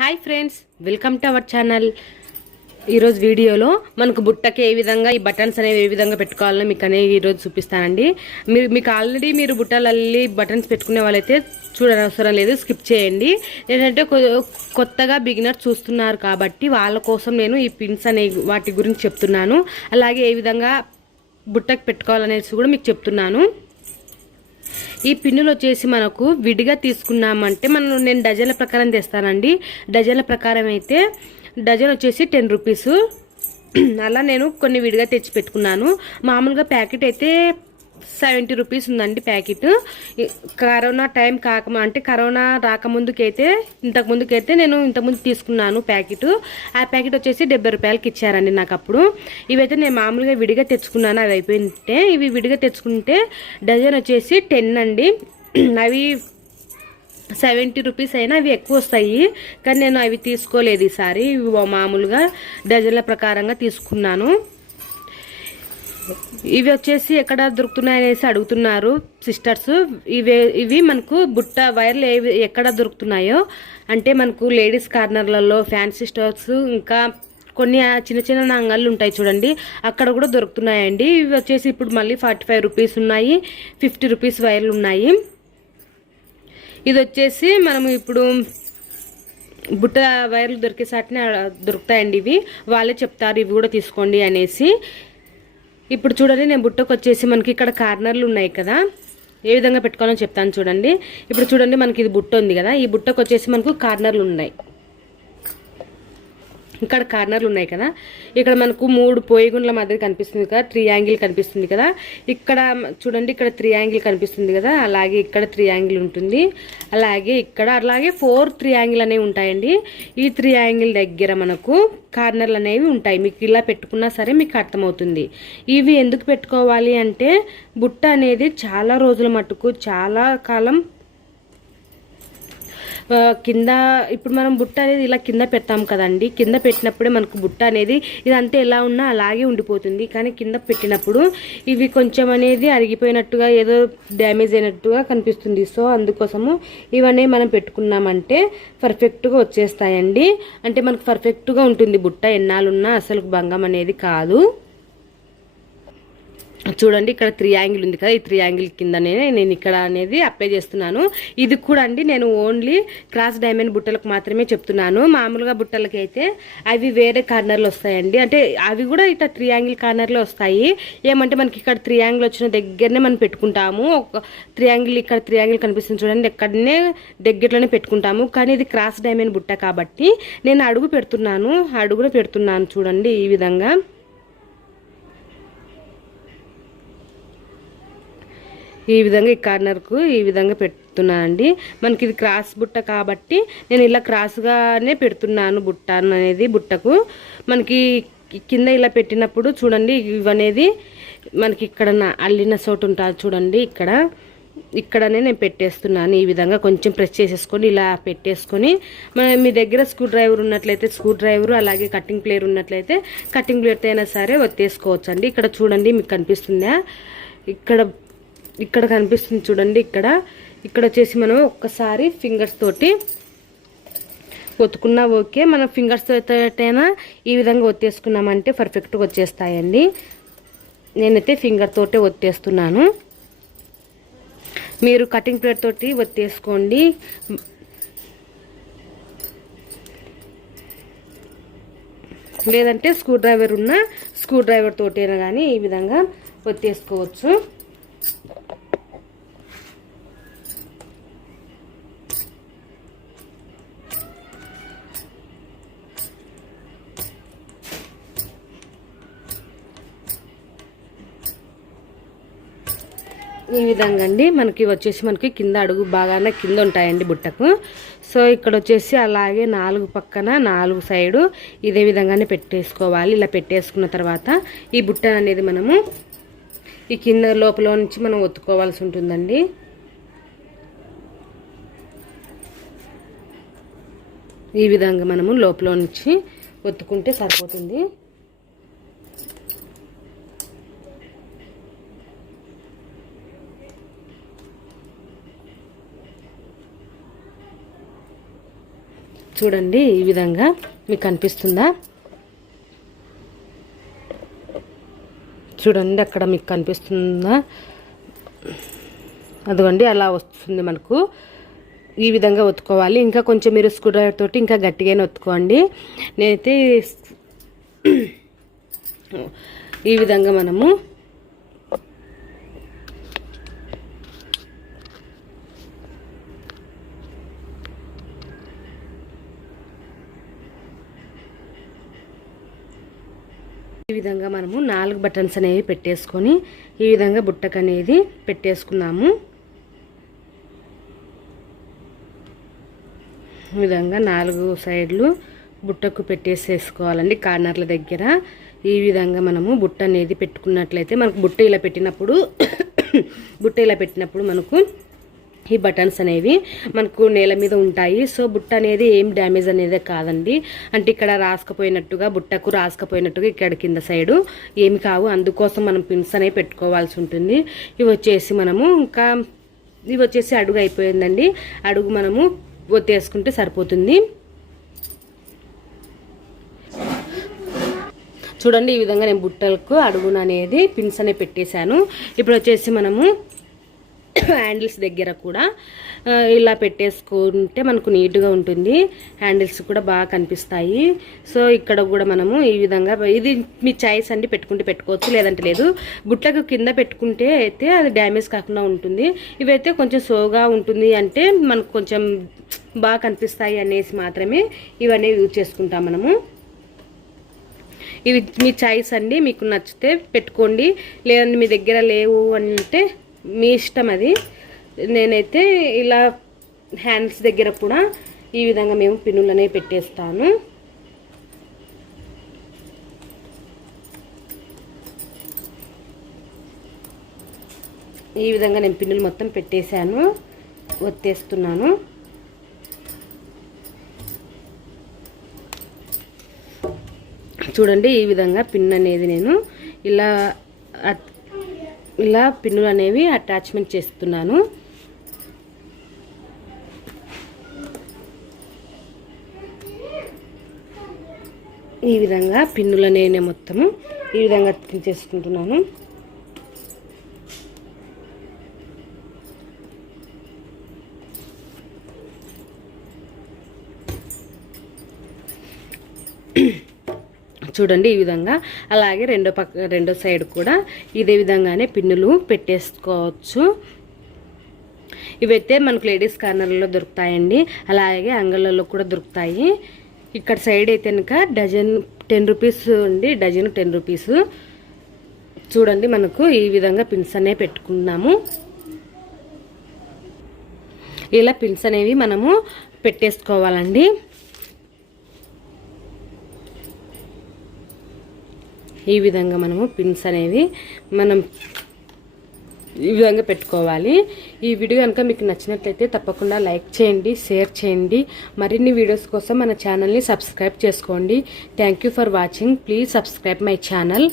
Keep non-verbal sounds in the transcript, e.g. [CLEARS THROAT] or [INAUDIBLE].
Hi friends welcome to our channel. ఈరోజు వీడియోలో మనకు బుట్టకి ఏ విధంగా ఈ బటన్స్ అనేవి ఏ విధంగా పెట్టుకోవాలో మీకు అనేవి ఈరోజు చూపిస్తానండి. మీరు మీకు ఆల్రెడీ మీరు బుట్టలల్లి బటన్స్ పెట్టుకునే వాళ్ళైతే చూడనవసరం లేదు స్కిప్ చేయండి. ఏంటంటే కొ- కొత్తగా బిగినర్ చూస్తున్నారు కాబట్టి వాళ్ళ కోసం నేను ఈ పిన్స్ అనే వాటి గురించి చెప్తున్నాను. అలాగే ఏ విధంగా బుట్టకి పెట్టుకోవాలనేసి కూడా మీకు చెప్తున్నాను. ఈ పిన్నులు వచ్చేసి మనకు విడిగా తీసుకున్నామంటే మనం నేను డజన్ల ప్రకారం తెస్తానండి. డజన్ల ప్రకారం అయితే డజన్ వచ్చేసి టెన్ రూపీస్. [CLEARS THROAT] అలా నేను కొన్ని విడిగా తెచ్చి పెట్టుకున్నాను. మామూలుగా ప్యాకెట్ అయితే సెవెంటీ రూపీస్ ఉందండి ప్యాకెట్. కరోనా టైం కాక అంటే కరోనా రాకముందుకైతే ఇంతకుముందుకైతే నేను ఇంతకుముందు తీసుకున్నాను ప్యాకెట్. ఆ ప్యాకెట్ వచ్చేసి డెబ్బై రూపాయలకి ఇచ్చారండి నాకు అప్పుడు ఇవైతే నేను మామూలుగా విడిగా తెచ్చుకున్నాను అవి అయిపోయింటే. ఇవి విడిగా తెచ్చుకుంటే డజన్ వచ్చేసి టెన్ అండి. అవి సెవెంటీ రూపీస్ అయినా అవి ఎక్కువ వస్తాయి. కానీ నేను అవి తీసుకోలేదు ఈసారి. మామూలుగా డజన్ల ప్రకారంగా తీసుకున్నాను. ఇవి వచ్చేసి ఎక్కడ దొరుకుతున్నాయి అనేసి అడుగుతున్నారు సిస్టర్స్. ఇవి ఇవి మనకు బుట్ట వైర్లు ఏవి ఎక్కడ దొరుకుతున్నాయో అంటే మనకు లేడీస్ కార్నర్లలో ఫ్యాన్సీ స్టోర్స్ ఇంకా కొన్ని చిన్న చిన్న అంగళ్ళు ఉంటాయి చూడండి అక్కడ కూడా దొరుకుతున్నాయండి. ఇవి వచ్చేసి ఇప్పుడు మళ్ళీ ఫార్టీ ఫైవ్ రూపీస్ ఉన్నాయి ఫిఫ్టీ రూపీస్ వైర్లు ఉన్నాయి. ఇది వచ్చేసి మనం ఇప్పుడు బుట్ట వైర్లు దొరికే సాటిని దొరుకుతాయండి ఇవి. వాళ్ళే చెప్తారు ఇవి కూడా తీసుకోండి అనేసి. ఇప్పుడు చూడండి నేను బుట్టకు వచ్చేసి మనకి ఇక్కడ కార్నర్లు ఉన్నాయి కదా. ఏ విధంగా పెట్టుకోవాలో చెప్తాను చూడండి. ఇప్పుడు చూడండి మనకి ఇది బుట్ట ఉంది కదా. ఈ బుట్టకు వచ్చేసి మనకు కార్నర్లు ఉన్నాయి. ఇక్కడ కార్నర్లు ఉన్నాయి కదా. ఇక్కడ మనకు మూడు పోయిగుండ్ల మాదిరి కనిపిస్తుంది కదా. త్రీ యాంగిల్ కనిపిస్తుంది కదా. ఇక్కడ చూడండి ఇక్కడ త్రీ యాంగిల్ కనిపిస్తుంది కదా. అలాగే ఇక్కడ త్రీ యాంగిల్ ఉంటుంది. అలాగే ఇక్కడ అలాగే ఫోర్ త్రీ యాంగిల్ అనేవి ఉంటాయండి. ఈ త్రీ యాంగిల్ దగ్గర మనకు కార్నర్లు అనేవి ఉంటాయి. మీకు ఇలా పెట్టుకున్నా సరే మీకు అర్థమవుతుంది. ఇవి ఎందుకు పెట్టుకోవాలి అంటే బుట్ట అనేది చాలా రోజుల మట్టుకు చాలా కాలం కింద ఇప్పుడు మనం బుట్ట అనేది ఇలా కింద పెడతాం కదండి. కింద పెట్టినప్పుడే మనకు బుట్ట అనేది ఇదంతా ఎలా ఉన్నా అలాగే ఉండిపోతుంది. కానీ కింద పెట్టినప్పుడు ఇవి కొంచెం అనేది అరిగిపోయినట్టుగా ఏదో డ్యామేజ్ అయినట్టుగా కనిపిస్తుంది. సో అందుకోసము ఇవన్నీ మనం పెట్టుకున్నామంటే పర్ఫెక్ట్గా వచ్చేస్తాయండి. అంటే మనకు పర్ఫెక్ట్గా ఉంటుంది బుట్ట. ఎన్నాళ్ళున్నా అసలు భంగం అనేది కాదు. చూడండి ఇక్కడ త్రీ యాంగిల్ ఉంది కదా ఈ త్రీ యాంగిల్ కిందనే నేను ఇక్కడ అనేది అప్లై చేస్తున్నాను. ఇది కూడా అండి నేను ఓన్లీ క్రాస్ డైమండ్ బుట్టలకు మాత్రమే చెప్తున్నాను. మామూలుగా బుట్టలకి అయితే అవి వేరే కార్నర్లు వస్తాయండి. అంటే అవి కూడా ఇట్లా త్రీ యాంగిల్ కార్నర్లో వస్తాయి. ఏమంటే మనకి ఇక్కడ త్రీ యాంగిల్ వచ్చిన దగ్గరనే మనం పెట్టుకుంటాము. ఒక త్రీ యాంగిల్ ఇక్కడ త్రీ యాంగిల్ కనిపిస్తుంది చూడండి ఎక్కడనే దగ్గరలోనే పెట్టుకుంటాము. కానీ ఇది క్రాస్ డైమండ్ బుట్ట కాబట్టి నేను అడుగు పెడుతున్నాను అడుగులో పెడుతున్నాను చూడండి ఈ విధంగా. ఈ విధంగా ఈ కార్నర్కు ఈ విధంగా పెడుతున్నాను అండి. మనకి ఇది క్రాస్ బుట్ట కాబట్టి నేను ఇలా క్రాస్గానే పెడుతున్నాను బుట్ట అనేది బుట్టకు. మనకి కింద ఇలా పెట్టినప్పుడు చూడండి ఇవనేది మనకి ఇక్కడ నా- అల్లిన చోటు ఉంటుంది చూడండి ఇక్కడ. ఇక్కడనే నేను పెట్టేస్తున్నాను ఈ విధంగా కొంచెం ప్రెస్ చేసేసుకొని ఇలా పెట్టేసుకొని. మన మీ దగ్గర స్క్రూ డ్రైవర్ ఉన్నట్లయితే స్క్రూ డ్రైవర్ అలాగే కటింగ్ ప్లేయర్ ఉన్నట్లయితే కటింగ్ ప్లేయర్తో అయినా సరే ఒత్తేసుకోవచ్చు అండి ఇక్కడ చూడండి మీకు కనిపిస్తుందా? ఇక్కడ ఇక్కడ కనిపిస్తుంది చూడండి ఇక్కడ. ఇక్కడ వచ్చేసి మనం ఒక్కసారి ఫింగర్స్ తోటి ఒత్తుకున్నా ఓకే. మనం ఫింగర్స్ తోటైనా ఈ విధంగా ఒత్తేసుకున్నామంటే పర్ఫెక్ట్గా వచ్చేస్తాయండి. నేనైతే ఫింగర్ తోటే ఒత్తేస్తున్నాను. మీరు కటింగ్ ప్లేట్ తోటి ఒత్తేసుకోండి. లేదంటే స్క్రూ డ్రైవర్ ఉన్న స్క్రూ డ్రైవర్ తోటైనా కానీ ఈ విధంగా ఒత్తేసుకోవచ్చు. ఈ విధంగా అండి. మనకి వచ్చేసి మనకి కింద అడుగు బాగానే కింద ఉంటాయండి బుట్టకు. సో ఇక్కడ వచ్చేసి అలాగే నాలుగు పక్కన నాలుగు సైడు ఇదే విధంగానే పెట్టేసుకోవాలి. ఇలా పెట్టేసుకున్న తర్వాత ఈ బుట్ట అనేది మనము ఈ కింద లోపల నుంచి మనం ఒత్తుకోవాల్సి ఉంటుందండి. ఈ విధంగా మనము లోపల నుంచి ఒత్తుకుంటే సరిపోతుంది. చూడండి ఈ విధంగా మీకు కనిపిస్తుందా? చూడండి అక్కడ మీకు కనిపిస్తుందా? అదిగోండి అలా వస్తుంది మనకు. ఈ విధంగా ఒత్తుకోవాలి. ఇంకా కొంచెం మీరు స్క్రూ డ్రైవర్ తోటి ఇంకా గట్టిగానే ఒత్తుకోండి. నేనైతే ఈ విధంగా మనము ఈ విధంగా మనము నాలుగు బటన్స్ అనేవి పెట్టేసుకొని ఈ విధంగా బుట్టకు అనేది పెట్టేసుకున్నాము. ఈ విధంగా నాలుగు సైడ్లు బుట్టకు పెట్టేసేసుకోవాలండి కార్నర్ల దగ్గర. ఈ విధంగా మనము బుట్ట అనేది పెట్టుకున్నట్లయితే మనకు బుట్ట ఇలా పెట్టినప్పుడు [COUGHS] బుట్ట ఇలా పెట్టినప్పుడు మనకు ఈ బటన్స్ అనేవి మనకు నేల మీద ఉంటాయి. సో బుట్ట అనేది ఏం డ్యామేజ్ అనేది కాదండి. అంటే ఇక్కడ రాసుకపోయినట్టుగా బుట్టకు రాసుకపోయినట్టుగా ఇక్కడ కింద సైడు ఏమి కావు. అందుకోసం మనం పిన్స్ అనేవి పెట్టుకోవాల్సి ఉంటుంది. ఇవి వచ్చేసి మనము ఇంకా ఇవి వచ్చేసి అడుగు అయిపోయిందండి. అడుగు మనము ఒత్తేసుకుంటే సరిపోతుంది. చూడండి ఈ విధంగా నేను బుట్టలకు అడుగున అనేది పిన్స్ అనేవి పెట్టేశాను. ఇప్పుడు వచ్చేసి మనము హ్యాండిల్స్ దగ్గర కూడా ఇలా పెట్టేసుకుంటే మనకు నీట్గా ఉంటుంది. హ్యాండిల్స్ కూడా బాగా కనిపిస్తాయి. సో ఇక్కడ కూడా మనము ఈ విధంగా ఇది మీ చాయిస్ అండి పెట్టుకుంటే పెట్టుకోవచ్చు లేదంటే లేదు. బుట్టకు కింద పెట్టుకుంటే అయితే అది డ్యామేజ్ కాకుండా ఉంటుంది. ఇవైతే కొంచెం సోగా ఉంటుంది అంటే మనకు కొంచెం బాగా కనిపిస్తాయి అనేసి మాత్రమే ఇవన్నీ యూజ్ చేసుకుంటాం మనము. ఇవి మీ చాయిస్ అండి మీకు నచ్చితే పెట్టుకోండి. లేదంటే మీ దగ్గర లేవు అంటే మీ ఇష్టం అది. నేనైతే ఇలా హ్యాండ్స్ దగ్గర కూడా ఈ విధంగా మేము పిన్నులు అనేవి పెట్టేస్తాను. ఈ విధంగా నేను పిన్నులు మొత్తం పెట్టేశాను. ఒత్తేస్తున్నాను. చూడండి ఈ విధంగా పిన్ అనేది నేను ఇలా ఇలా పిన్నులు అనేవి అటాచ్మెంట్ చేస్తున్నాను. ఈ విధంగా పిన్నులు అనేవి మొత్తము ఈ విధంగా చేసుకుంటున్నాను చూడండి ఈ విధంగా. అలాగే రెండో పక్క రెండో సైడ్ కూడా ఇదే విధంగానే పిన్నులు పెట్టేసుకోవచ్చు. ఇవైతే మనకు లేడీస్ కార్నర్లో దొరుకుతాయండి. అలాగే అంగళ్ళలో కూడా దొరుకుతాయి. ఇక్కడ సైడ్ అయితే కనుక డజన్ టెన్ రూపీస్ ఉండి డజన్ టెన్ రూపీస్. చూడండి మనకు ఈ విధంగా పిన్స్ అనేవి పెట్టుకున్నాము. ఇలా పిన్స్ అనేవి మనము పెట్టేసుకోవాలండి. ఈ విధంగా మనము పిన్స్ అనేవి మనం ఈ విధంగా పెట్టుకోవాలి. ఈ వీడియో కనుక మీకు నచ్చినట్లయితే తప్పకుండా లైక్ చేయండి షేర్ చేయండి. మరిన్ని వీడియోస్ కోసం మన ఛానల్ని సబ్స్క్రైబ్ చేసుకోండి. Thank for watching please subscribe my channel